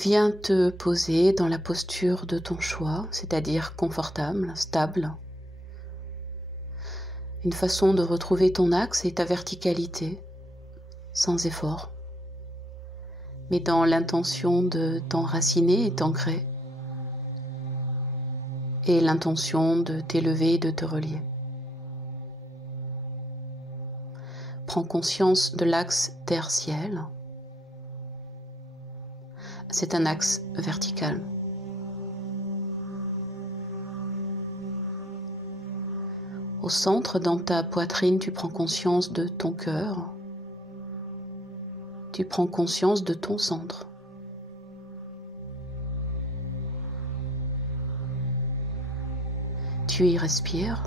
Viens te poser dans la posture de ton choix, c'est-à-dire confortable, stable. Une façon de retrouver ton axe et ta verticalité, sans effort, mais dans l'intention de t'enraciner et t'ancrer, et l'intention de t'élever et de te relier. Prends conscience de l'axe terre-ciel. C'est un axe vertical. Au centre, dans ta poitrine, tu prends conscience de ton cœur. Tu prends conscience de ton centre. Tu y respires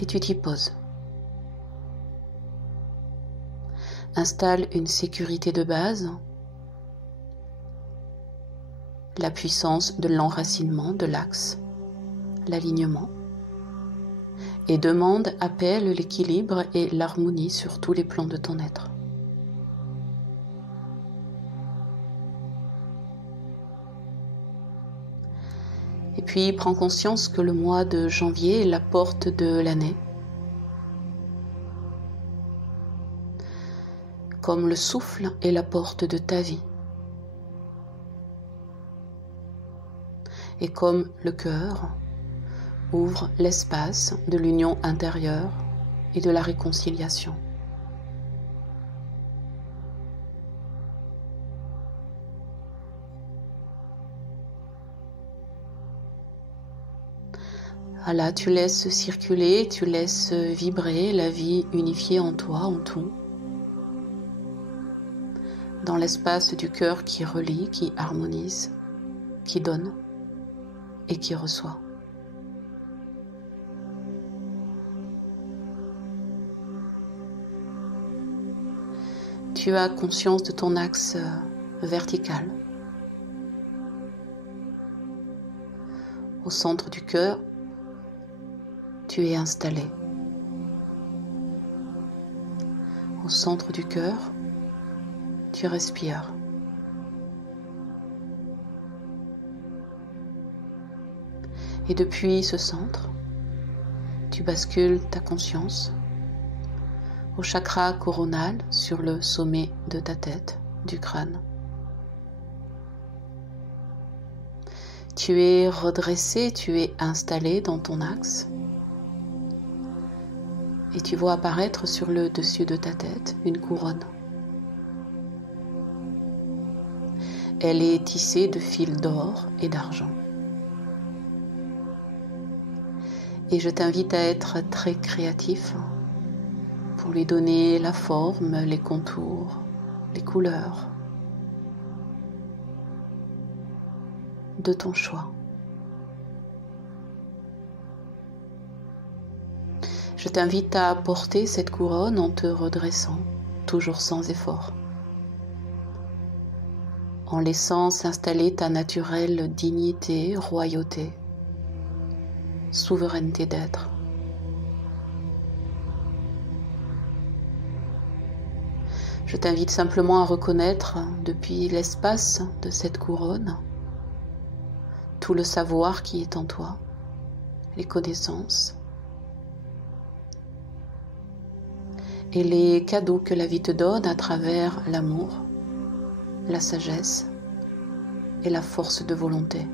et tu t'y poses. Installe une sécurité de base, la puissance de l'enracinement de l'axe, l'alignement, et demande, appelle l'équilibre et l'harmonie sur tous les plans de ton être. Et puis prends conscience que le mois de janvier est la porte de l'année, comme le souffle est la porte de ta vie. Et comme le cœur ouvre l'espace de l'union intérieure et de la réconciliation. Voilà, tu laisses circuler, tu laisses vibrer la vie unifiée en toi, en tout, dans l'espace du cœur qui relie, qui harmonise, qui donne et qui reçoit. Tu as conscience de ton axe vertical. Au centre du cœur, tu es installé. Au centre du cœur, tu respires. Et depuis ce centre, tu bascules ta conscience au chakra coronal sur le sommet de ta tête, du crâne. Tu es redressé, tu es installé dans ton axe et tu vois apparaître sur le dessus de ta tête une couronne. Elle est tissée de fils d'or et d'argent. Et je t'invite à être très créatif pour lui donner la forme, les contours, les couleurs de ton choix. Je t'invite à porter cette couronne en te redressant, toujours sans effort, en laissant s'installer ta naturelle dignité, royauté, souveraineté d'être. Je t'invite simplement à reconnaître depuis l'espace de cette couronne tout le savoir qui est en toi, les connaissances et les cadeaux que la vie te donne à travers l'amour, la sagesse et la force de volonté.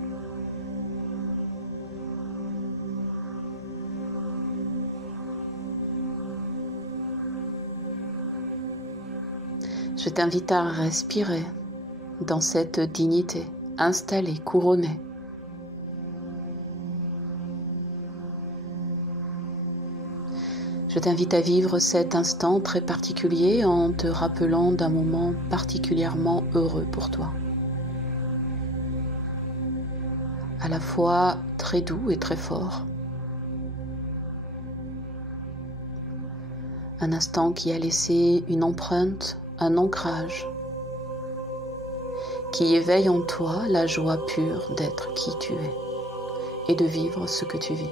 Je t'invite à respirer dans cette dignité, installée, couronnée. Je t'invite à vivre cet instant très particulier en te rappelant d'un moment particulièrement heureux pour toi. À la fois très doux et très fort. Un instant qui a laissé une empreinte, un ancrage, qui éveille en toi la joie pure d'être qui tu es et de vivre ce que tu vis.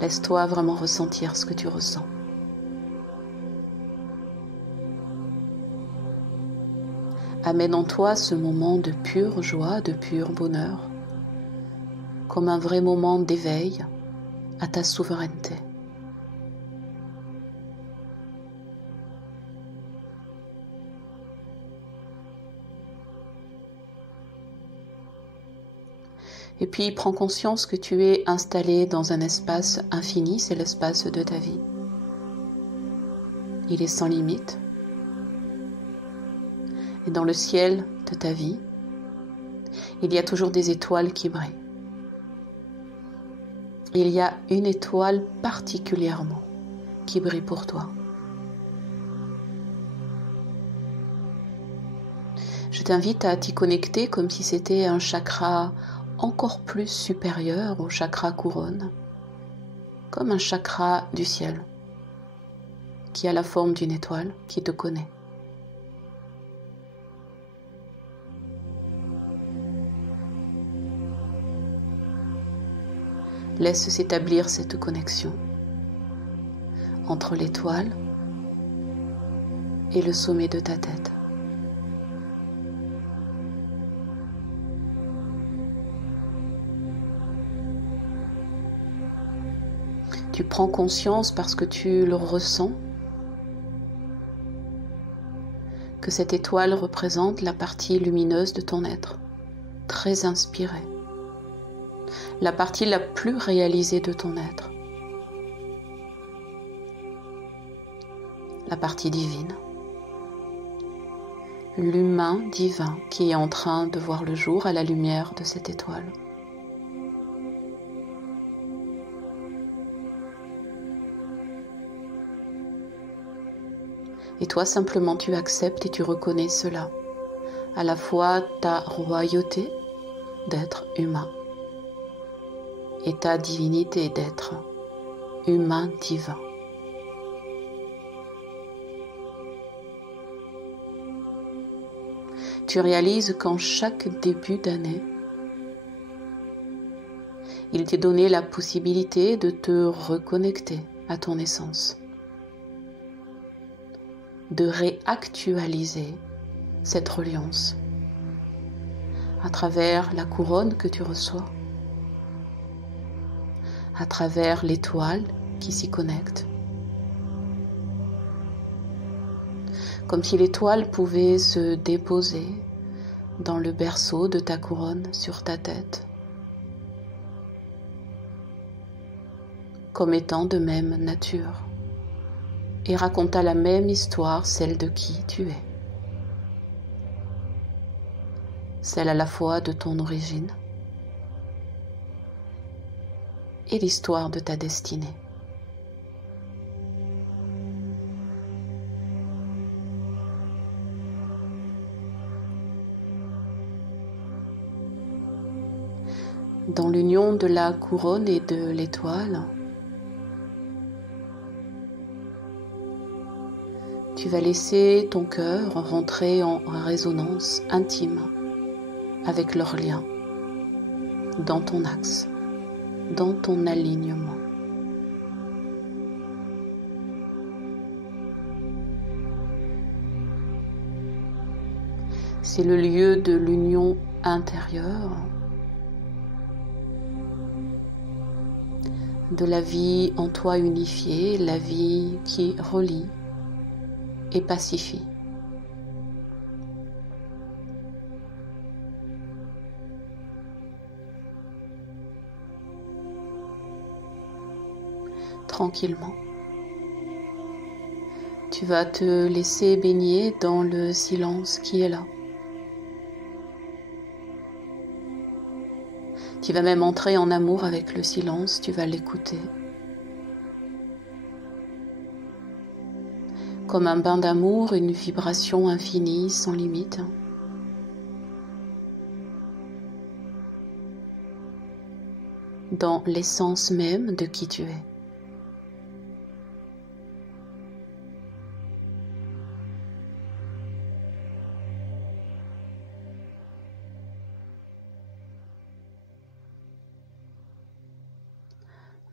Laisse-toi vraiment ressentir ce que tu ressens. Amène en toi ce moment de pure joie, de pur bonheur, comme un vrai moment d'éveil à ta souveraineté. Et puis prends conscience que tu es installé dans un espace infini, c'est l'espace de ta vie. Il est sans limite. Et dans le ciel de ta vie, il y a toujours des étoiles qui brillent. Il y a une étoile particulièrement qui brille pour toi. Je t'invite à t'y connecter comme si c'était un chakra encore plus supérieur au chakra couronne, comme un chakra du ciel qui a la forme d'une étoile qui te connaît. Laisse s'établir cette connexion entre l'étoile et le sommet de ta tête. Tu prends conscience parce que tu le ressens que cette étoile représente la partie lumineuse de ton être, très inspirée, la partie la plus réalisée de ton être, la partie divine, l'humain divin qui est en train de voir le jour à la lumière de cette étoile. Et toi, simplement, tu acceptes et tu reconnais cela, à la fois ta royauté d'être humain et ta divinité d'être humain divin. Tu réalises qu'en chaque début d'année, il t'est donné la possibilité de te reconnecter à ton essence, de réactualiser cette reliance à travers la couronne que tu reçois, à travers l'étoile qui s'y connecte. Comme si l'étoile pouvait se déposer dans le berceau de ta couronne sur ta tête, comme étant de même nature, et raconta la même histoire, celle de qui tu es, celle à la fois de ton origine et l'histoire de ta destinée. Dans l'union de la couronne et de l'étoile, tu vas laisser ton cœur rentrer en résonance intime avec leur lien, dans ton axe, dans ton alignement. C'est le lieu de l'union intérieure, de la vie en toi unifiée, la vie qui relie et pacifie. Tranquillement, tu vas te laisser baigner dans le silence qui est là. Tu vas même entrer en amour avec le silence, tu vas l'écouter. Comme un bain d'amour, une vibration infinie, sans limite. Dans l'essence même de qui tu es.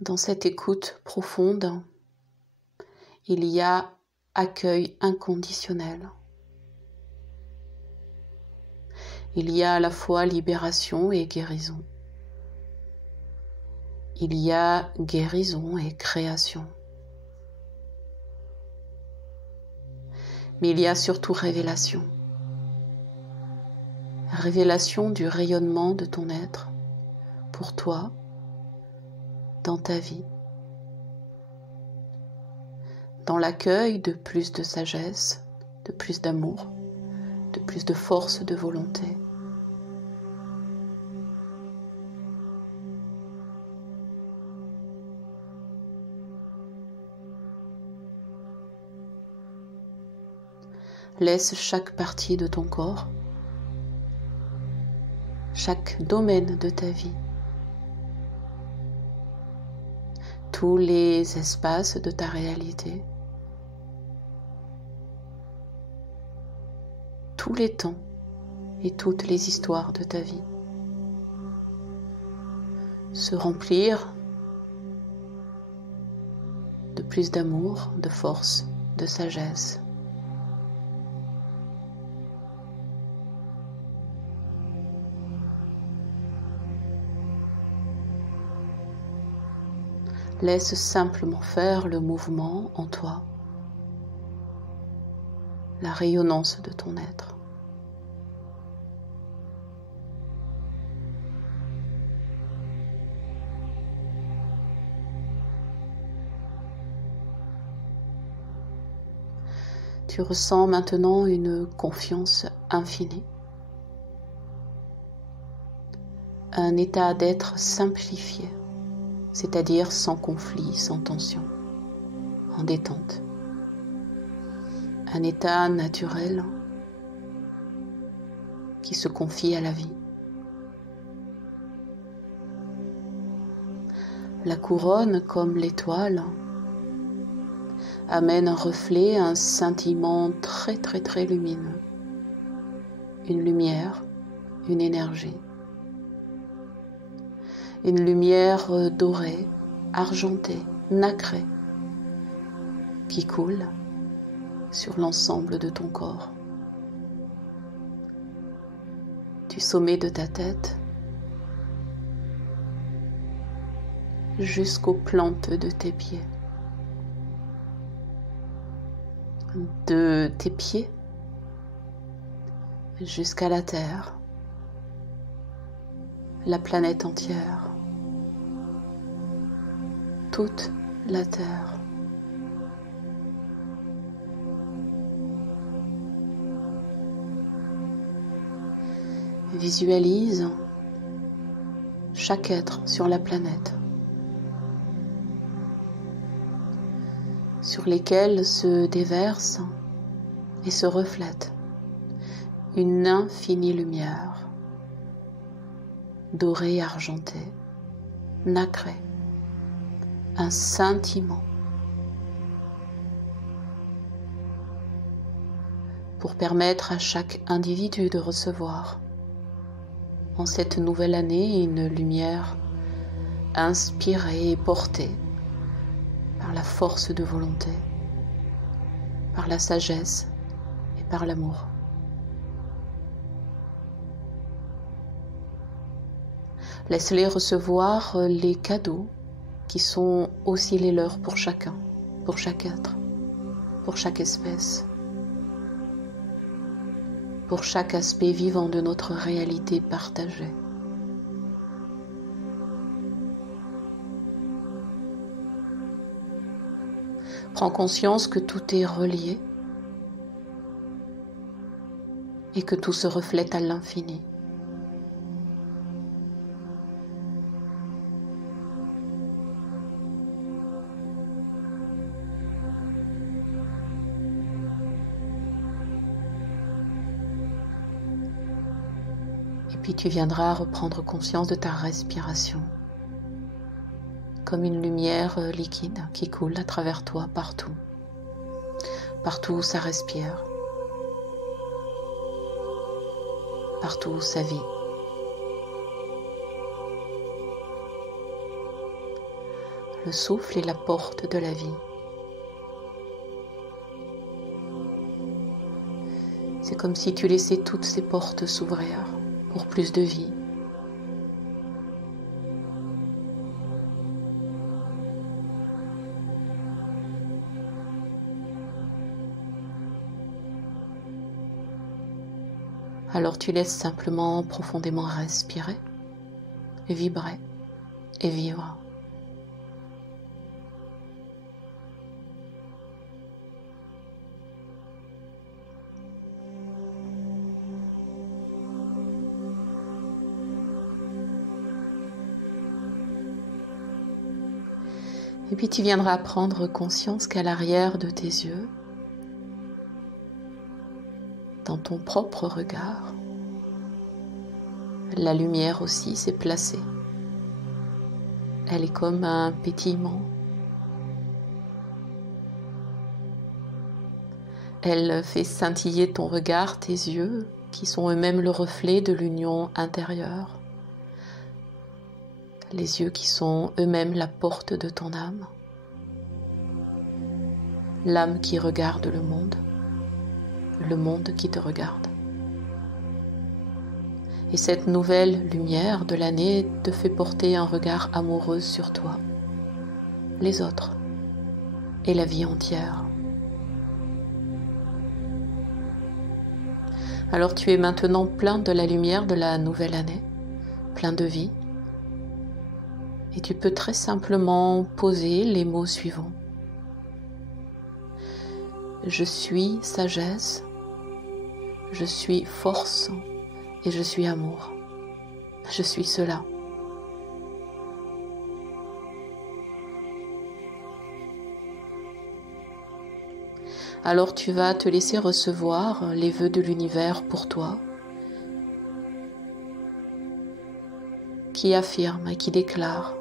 Dans cette écoute profonde, il y a accueil inconditionnel. Il y a à la fois libération et guérison. Il y a guérison et création. Mais il y a surtout révélation. Révélation du rayonnement de ton être pour toi, dans ta vie. Dans l'accueil de plus de sagesse, de plus d'amour, de plus de force de volonté. Laisse chaque partie de ton corps, chaque domaine de ta vie, tous les espaces de ta réalité, tous les temps et toutes les histoires de ta vie se remplir de plus d'amour, de force, de sagesse. Laisse simplement faire le mouvement en toi, la rayonnance de ton être. Tu ressens maintenant une confiance infinie, un état d'être simplifié, c'est-à-dire sans conflit, sans tension, en détente. Un état naturel qui se confie à la vie. La couronne, comme l'étoile, amène un reflet, un scintillement très très très lumineux. Une lumière, une énergie. Une lumière dorée, argentée, nacrée, qui coule sur l'ensemble de ton corps. Du sommet de ta tête jusqu'aux plantes de tes pieds. De tes pieds jusqu'à la terre, la planète entière, toute la terre. Visualise chaque être sur la planète, sur lesquels se déverse et se reflète une infinie lumière, dorée, argentée, nacrée, un scintillement, pour permettre à chaque individu de recevoir en cette nouvelle année une lumière inspirée et portée par la force de volonté, par la sagesse et par l'amour. Laisse-les recevoir les cadeaux qui sont aussi les leurs pour chacun, pour chaque être, pour chaque espèce, pour chaque aspect vivant de notre réalité partagée. Prends conscience que tout est relié et que tout se reflète à l'infini. Et puis tu viendras reprendre conscience de ta respiration, comme une lumière liquide qui coule à travers toi partout, partout où ça respire, partout où ça vit. Le souffle est la porte de la vie. C'est comme si tu laissais toutes ces portes s'ouvrir pour plus de vie. Alors tu laisses simplement profondément respirer, vibrer et vivre. Et puis tu viendras prendre conscience qu'à l'arrière de tes yeux, dans ton propre regard, la lumière aussi s'est placée. Elle est comme un pétillement. Elle fait scintiller ton regard, tes yeux, qui sont eux-mêmes le reflet de l'union intérieure. Les yeux qui sont eux-mêmes la porte de ton âme. L'âme qui regarde le monde qui te regarde. Et cette nouvelle lumière de l'année te fait porter un regard amoureux sur toi, les autres et la vie entière. Alors tu es maintenant plein de la lumière de la nouvelle année, plein de vie. Et tu peux très simplement poser les mots suivants. Je suis sagesse, je suis force et je suis amour. Je suis cela. Alors tu vas te laisser recevoir les vœux de l'univers pour toi, qui affirme et qui déclare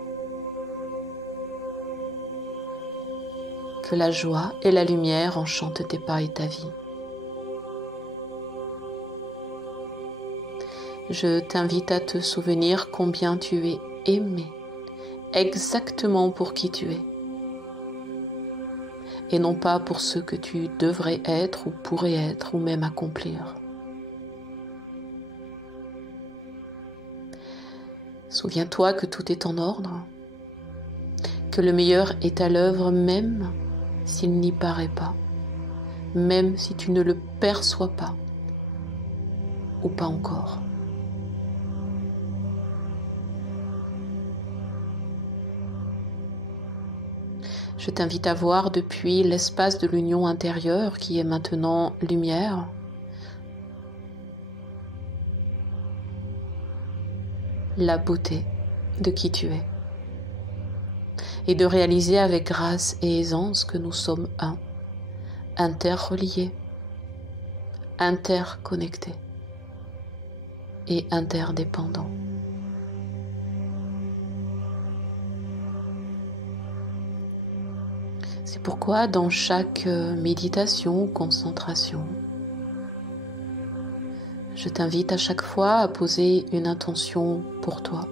que la joie et la lumière enchantent tes pas et ta vie. Je t'invite à te souvenir combien tu es aimé, exactement pour qui tu es, et non pas pour ce que tu devrais être ou pourrais être ou même accomplir. Souviens-toi que tout est en ordre, que le meilleur est à l'œuvre même s'il n'y paraît pas, même si tu ne le perçois pas ou pas encore. Je t'invite à voir depuis l'espace de l'union intérieure qui est maintenant lumière, la beauté de qui tu es et de réaliser avec grâce et aisance que nous sommes un, interreliés, interconnectés et interdépendants. C'est pourquoi dans chaque méditation ou concentration, je t'invite à chaque fois à poser une intention pour toi,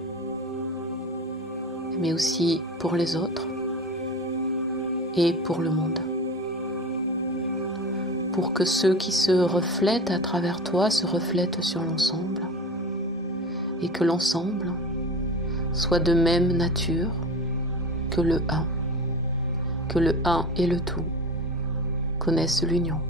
mais aussi pour les autres et pour le monde. Pour que ceux qui se reflètent à travers toi se reflètent sur l'ensemble et que l'ensemble soit de même nature que le un et le tout connaissent l'union.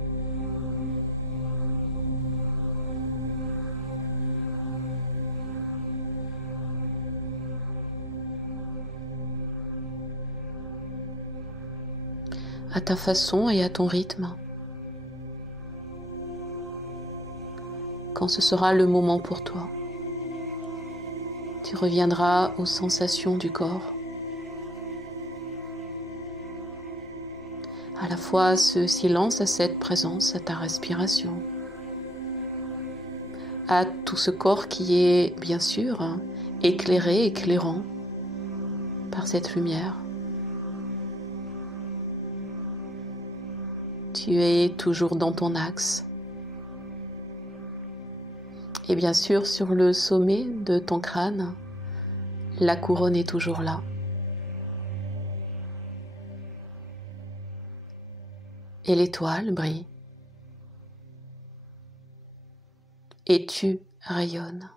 À ta façon et à ton rythme, quand ce sera le moment pour toi, tu reviendras aux sensations du corps, à la fois à ce silence, à cette présence, à ta respiration, à tout ce corps qui est bien sûr éclairé, éclairant par cette lumière. Tu es toujours dans ton axe. Et bien sûr, sur le sommet de ton crâne, la couronne est toujours là. et l'étoile brille. Et tu rayonnes.